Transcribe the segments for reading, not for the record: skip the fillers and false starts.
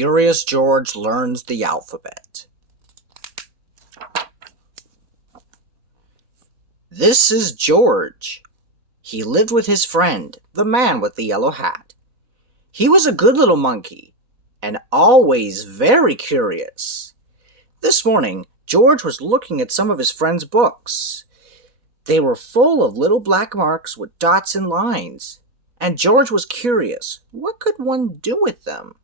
Curious George Learns the Alphabet. This is George. He lived with his friend, the man with the yellow hat. He was a good little monkey, and always very curious. This morning, George was looking at some of his friend's books. They were full of little black marks with dots and lines, and George was curious. What could one do with them?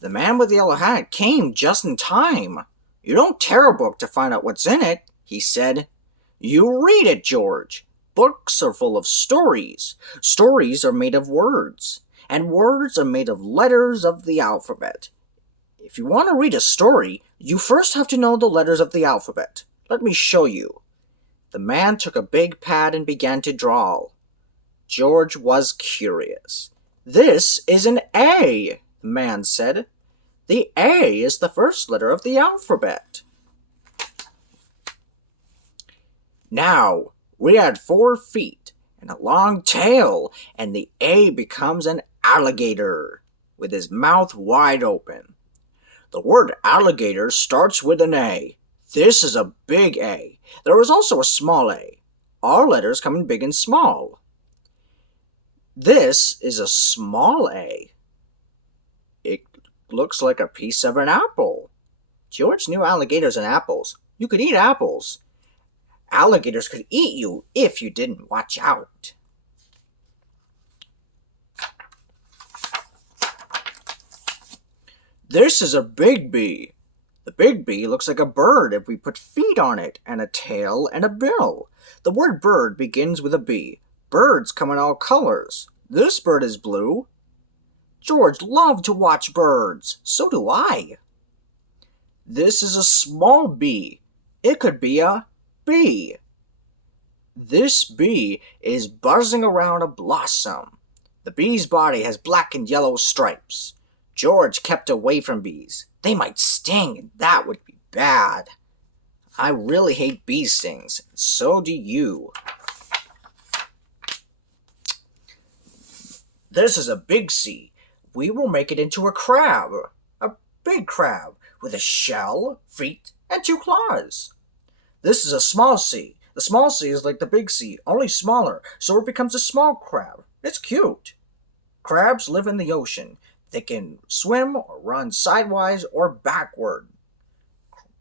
The man with the yellow hat came just in time. "You don't tear a book to find out what's in it," he said. "You read it, George. Books are full of stories. Stories are made of words, and words are made of letters of the alphabet. If you want to read a story, you first have to know the letters of the alphabet. Let me show you." The man took a big pad and began to draw. George was curious. "This is an A," the man said. "The A is the first letter of the alphabet." "Now, we add 4 feet and a long tail, and the A becomes an alligator, with his mouth wide open. The word alligator starts with an A. This is a big A. There is also a small a. All letters come in big and small. This is a small a. It looks like a piece of an apple." George knew alligators and apples. You could eat apples. Alligators could eat you if you didn't watch out. "This is a big bee. The big bee looks like a bird if we put feet on it, and a tail and a bill. The word bird begins with a B. Birds come in all colors. This bird is blue." George loved to watch birds. So do I. "This is a small bee. It could be a bee. This bee is buzzing around a blossom. The bee's body has black and yellow stripes." George kept away from bees. They might sting, and that would be bad. I really hate bee stings, and so do you. "This is a big C. We will make it into a crab. A big crab with a shell, feet, and 2 claws. This is a small C. The small C is like the big C, only smaller, so it becomes a small crab. It's cute. Crabs live in the ocean. They can swim or run sidewise or backward.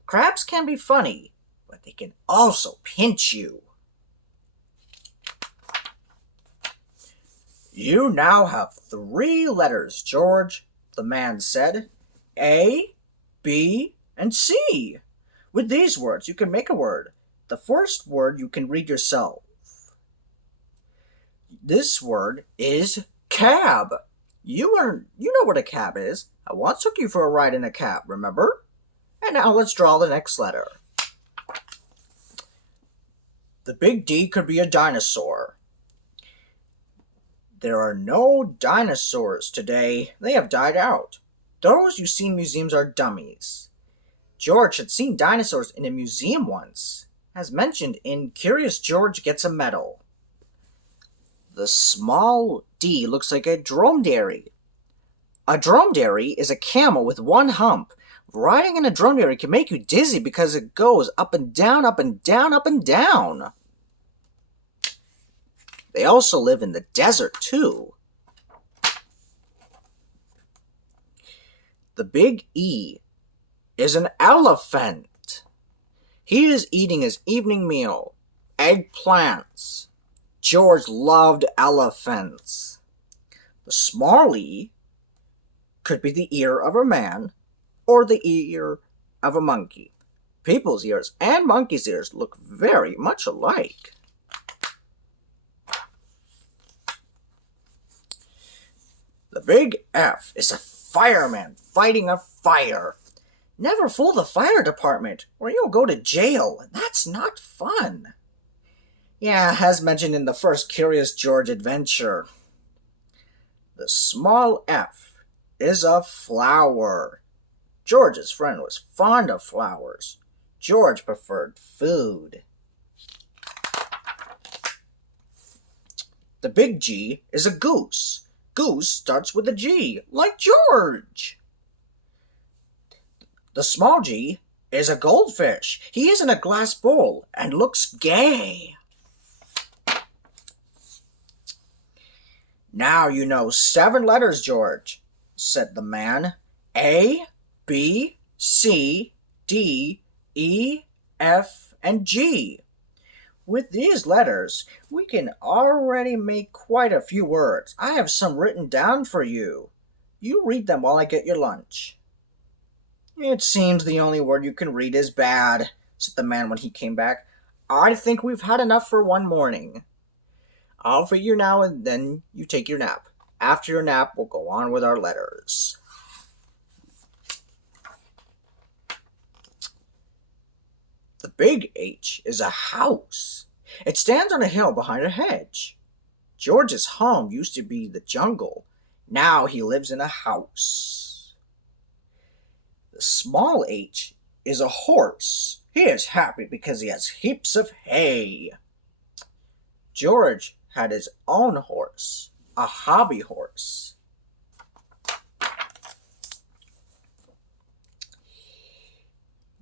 Crabs can be funny, but they can also pinch you." "You now have 3 letters, George," the man said. "A, B, and C. With these words, you can make a word. The first word you can read yourself. This word is cab. You know what a cab is. I once took you for a ride in a cab, remember? And now let's draw the next letter. The big D could be a dinosaur. There are no dinosaurs today. They have died out. Those you see in museums are dummies. George had seen dinosaurs in a museum once, as mentioned in Curious George Gets a Medal. The small D looks like a dromedary. A dromedary is a camel with 1 hump. Riding in a dromedary can make you dizzy because it goes up and down, up and down, up and down. They also live in the desert, too. The big E is an elephant. He is eating his evening meal, eggplants. George loved elephants. The small E could be the ear of a man or the ear of a monkey. People's ears and monkeys' ears look very much alike. The big F is a fireman fighting a fire. Never fool the fire department, or you'll go to jail. That's not fun. Yeah, as mentioned in the first Curious George adventure. The small F is a flower. George's friend was fond of flowers. George preferred food. The big G is a goose. goose starts with a G, like George. The small G is a goldfish. He is in a glass bowl and looks gay. Now you know 7 letters, George, said the man. A, B, C, D, E, F, and G. With these letters, we can already make quite a few words. I have some written down for you. You read them while I get your lunch. It seems the only word you can read is bad, said the man when he came back. I think we've had enough for one morning. I'll feed you now and then you take your nap. After your nap, we'll go on with our letters. The big H is a house. It stands on a hill behind a hedge. George's home used to be the jungle. Now he lives in a house. The small H is a horse. He is happy because he has heaps of hay. George had his own horse, a hobby horse.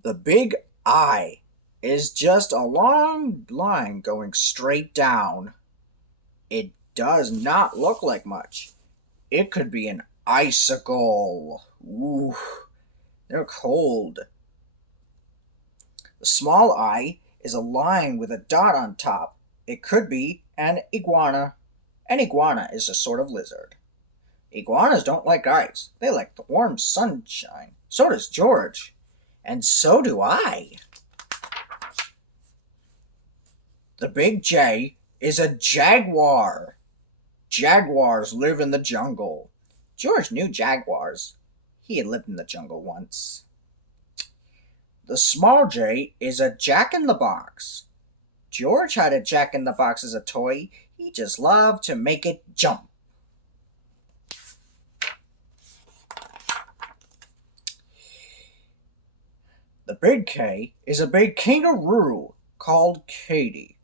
The big I is just a long line going straight down. It does not look like much. It could be an icicle. Ooh, they're cold. The small I is a line with a dot on top. It could be an iguana. An iguana is a sort of lizard. Iguanas don't like ice. They like the warm sunshine. So does George. And so do I. The big J is a jaguar. Jaguars live in the jungle. George knew jaguars. He had lived in the jungle once. The small J is a jack-in-the-box. George had a jack-in-the-box as a toy. He just loved to make it jump. The big K is a big kangaroo called Katie.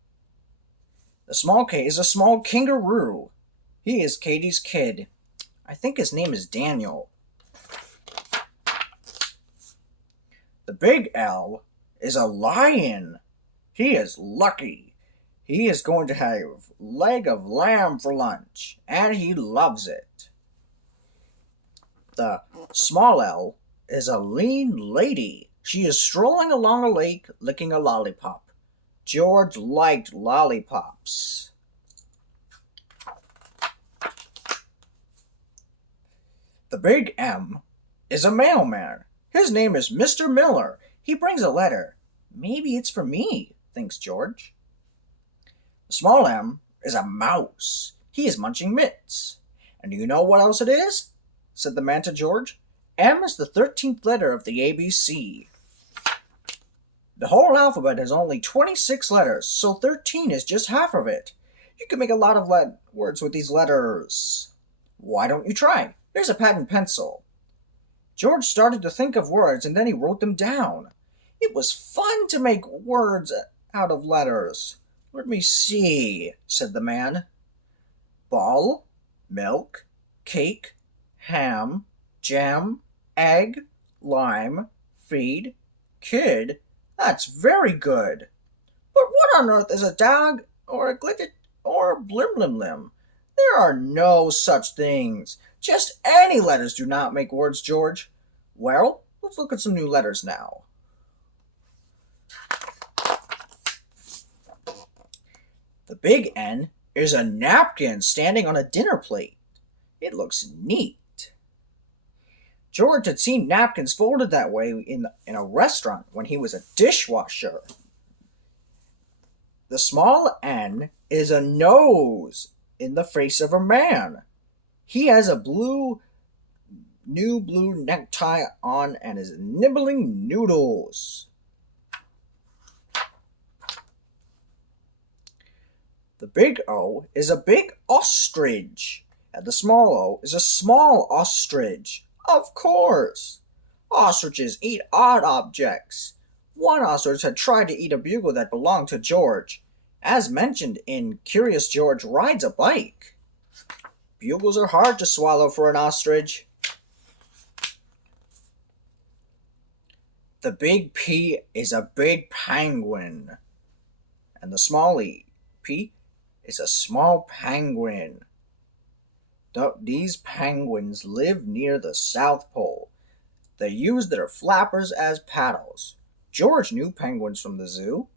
The small K is a small kangaroo. He is Katie's kid. I think his name is Daniel. The big L is a lion. He is lucky. He is going to have leg of lamb for lunch, and he loves it. The small L is a lean lady. She is strolling along a lake, licking a lollipop. George liked lollipops. The big M is a mailman. His name is Mr. Miller. He brings a letter. Maybe it's for me, thinks George. The small M is a mouse. He is munching mitts. And do you know what else it is? Said the man to George. M is the 13th letter of the ABC. The whole alphabet has only 26 letters, so 13 is just half of it. You can make a lot of words with these letters. Why don't you try? Here's a pad and pencil. George started to think of words and then he wrote them down. It was fun to make words out of letters. Let me see, said the man. Ball, milk, cake, ham, jam, egg, lime, feed, kid. That's very good. But what on earth is a dog or a glitted or a blim blim lim? There are no such things. Just any letters do not make words, George. Well, let's look at some new letters now. The big N is a napkin standing on a dinner plate. It looks neat. George had seen napkins folded that way in a restaurant when he was a dishwasher. The small N is a nose in the face of a man. He has a new blue necktie on and is nibbling noodles. The big O is a big ostrich, and the small o is a small ostrich. Of course! Ostriches eat odd objects. One ostrich had tried to eat a bugle that belonged to George, as mentioned in Curious George Rides a Bike. Bugles are hard to swallow for an ostrich. The big P is a big penguin. And the small p is a small penguin. These penguins live near the South Pole. They use their flappers as paddles. George knew penguins from the zoo.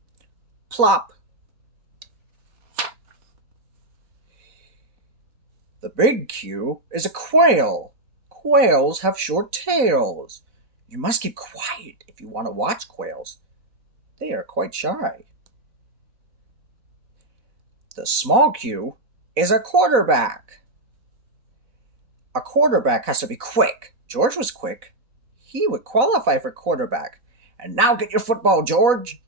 Plop. The big Q is a quail. Quails have short tails. You must keep quiet if you want to watch quails. They are quite shy. The small q is a quarterback. A quarterback has to be quick. George was quick. He would qualify for quarterback. And now get your football, George,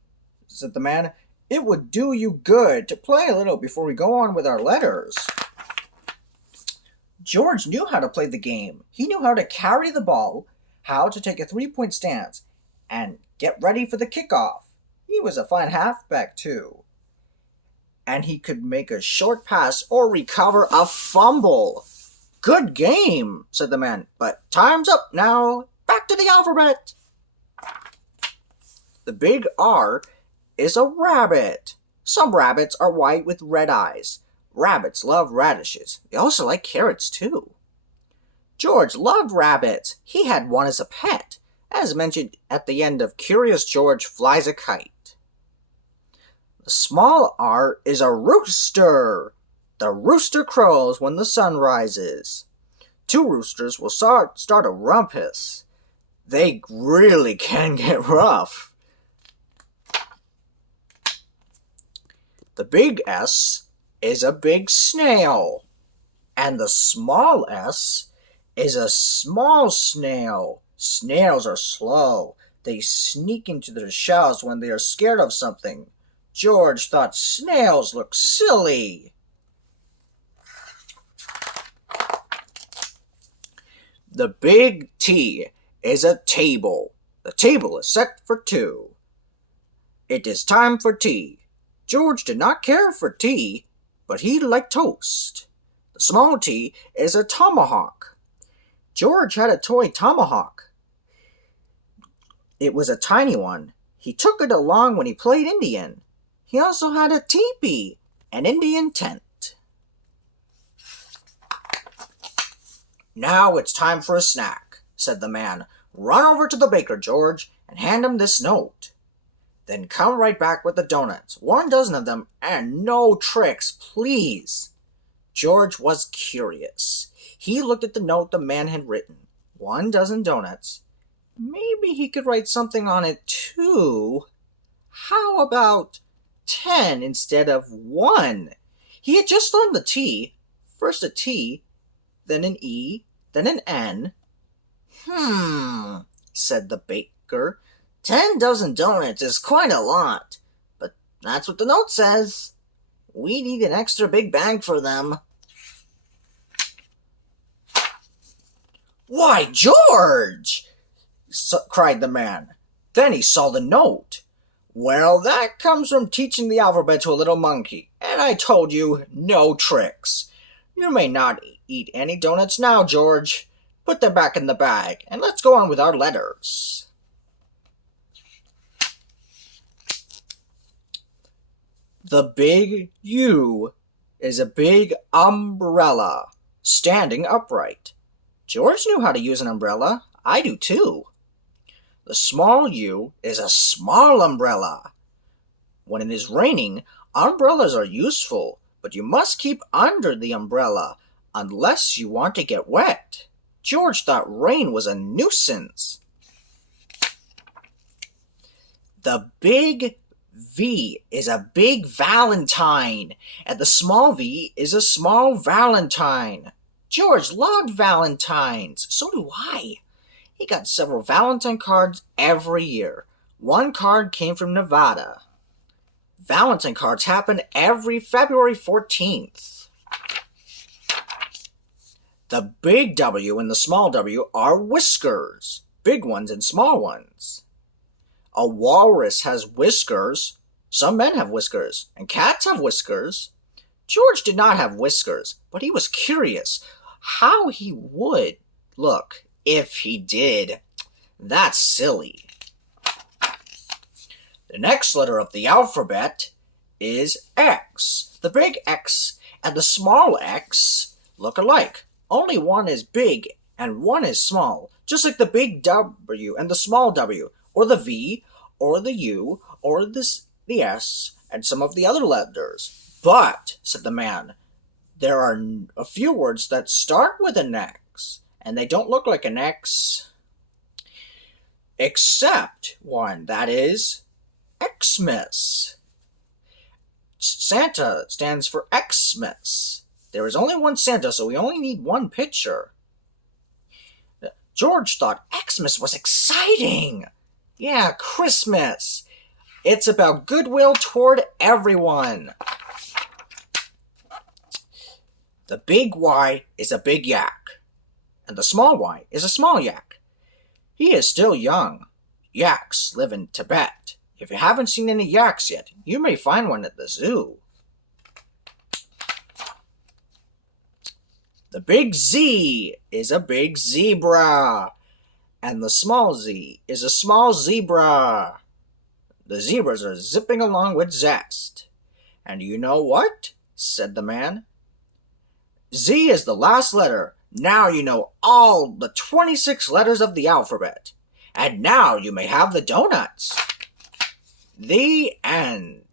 said the man. It would do you good to play a little before we go on with our letters. George knew how to play the game. He knew how to carry the ball, how to take a 3-point stance, and get ready for the kickoff. He was a fine halfback, too. And he could make a short pass or recover a fumble. Good game, said the man, but time's up now. Back to the alphabet. The big R is a rabbit. Some rabbits are white with red eyes. Rabbits love radishes. They also like carrots, too. George loved rabbits. He had one as a pet, as mentioned at the end of Curious George Flies a Kite. The small r is a rooster. The rooster crows when the sun rises. Two roosters will start a rumpus. They really can get rough. The big S is a big snail, and the small s is a small snail. Snails are slow. They sneak into their shells when they are scared of something. George thought snails looked silly. The big T is a table. The table is set for two. It is time for tea. George did not care for tea, but he liked toast. The small t is a tomahawk. George had a toy tomahawk. It was a tiny one. He took it along when he played Indian. He also had a teepee, an Indian tent. Now it's time for a snack, said the man. Run over to the baker, George, and hand him this note. Then come right back with the donuts, 1 dozen of them, and no tricks, please. George was curious. He looked at the note the man had written. 1 dozen donuts. Maybe he could write something on it too. How about 10 instead of 1? He had just learned the T. First a T, then an E, then an N. Said the baker. 10 dozen donuts is quite a lot, but that's what the note says. We need an extra big bag for them. Why, George! Cried the man. Then he saw the note. Well, that comes from teaching the alphabet to a little monkey, and I told you, no tricks. You may not eat any donuts now, George. Put them back in the bag, and let's go on with our letters. The big U is a big umbrella, standing upright. George knew how to use an umbrella. I do too. The small U is a small umbrella. When it is raining, umbrellas are useful, but you must keep under the umbrella unless you want to get wet. George thought rain was a nuisance. The big V is a big Valentine, and the small v is a small Valentine. George loved Valentines. So do I. He got several Valentine cards every year. 1 card came from Nevada. Valentine cards happen every February 14th. The big W and the small w are whiskers, big ones and small ones. A walrus has whiskers. Some men have whiskers, and cats have whiskers. George did not have whiskers, but he was curious how he would look if he did. That's silly. The next letter of the alphabet is X. The big X and the small x look alike. Only one is big and one is small, just like the big W and the small w, or the V, or the U, or the S, and some of the other letters. But, said the man, there are a few words that start with an X, and they don't look like an X, except one, that is Xmas. Santa stands for Xmas. There is only one Santa, so we only need one picture. George thought Xmas was exciting. Yeah, Christmas. It's about goodwill toward everyone. The big Y is a big yak, and the small y is a small yak. He is still young. Yaks live in Tibet. If you haven't seen any yaks yet, you may find one at the zoo. The big Z is a big zebra, and the small z is a small zebra. The zebras are zipping along with zest. And you know what? Said the man. Z is the last letter. Now you know all the 26 letters of the alphabet. And now you may have the donuts. The end.